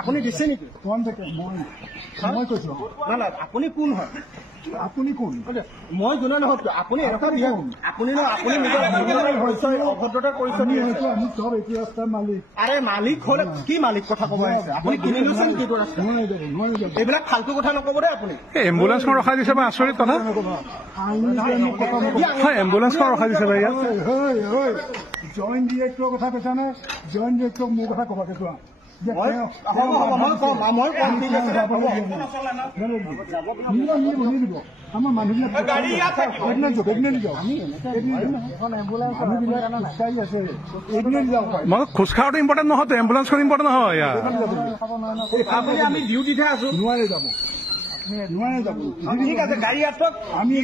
আপুনি দিছে নেকি? মই কৈছো আপুনি কোন হয়? আপুনি কোন? মই জনা নহয় আপুনি এনেকুৱা বিয়া আপুনি আপুনি নিজৰ অভদ্ৰতাৰ পৰিচয় দি আছে। আমি চব এইটো ৰাস্তাৰ মালিক। আৰে মালিক হলে কি মালিক কথা ক'ব আহিছে? আপুনি কিনি লৈছে নেকি এইটো ৰাস্তা? এইবিলাক ফাল্টু কথা নক'ব দেই আপুনি। এম্বুলেন্সখন ৰখাই দিছে বা আচৰিত কথা। এম্বুলেন্সখন ৰখাই দিছে বা ইয়াত জইণ্ট ডিৰেক্টৰৰ কথা কৈছা নে? জইণ্ট ডিৰেক্টৰক মোৰ কথা ক'বা কেঁচুৱা। আমাৰ মানুহবিলাক খোজকাঢ়াটো ইম্পৰ্টেণ্ট নহয়তো, এম্বুলেন্সখন ইম্পৰ্টেণ্ট নহয়। আমি ডিউটিতহে আছো। নোৱাৰে যাব ঠিক আছে গাড়ী আছক আমি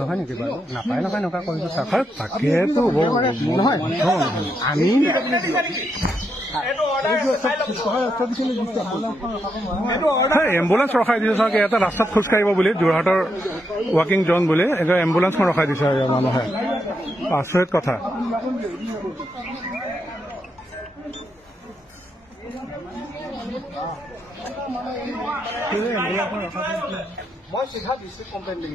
নহয় নেকি বাৰু নাপায় নহয় এনেকুৱা কৰিব তাকেতো নহয় আমি এম্বুলেন্স ৰখাই দিছে চাগে এটা ৰাস্তাত খোজকাঢ়িব বুলি যোৰহাটৰ ৱাকিং জন বুলি এটা এম্বুলেন্সখন ৰখাই দিছে মানুহে আচৰিত কথা মই চিধা ডিষ্ট্ৰিক্ট কমপ্লেইন দিম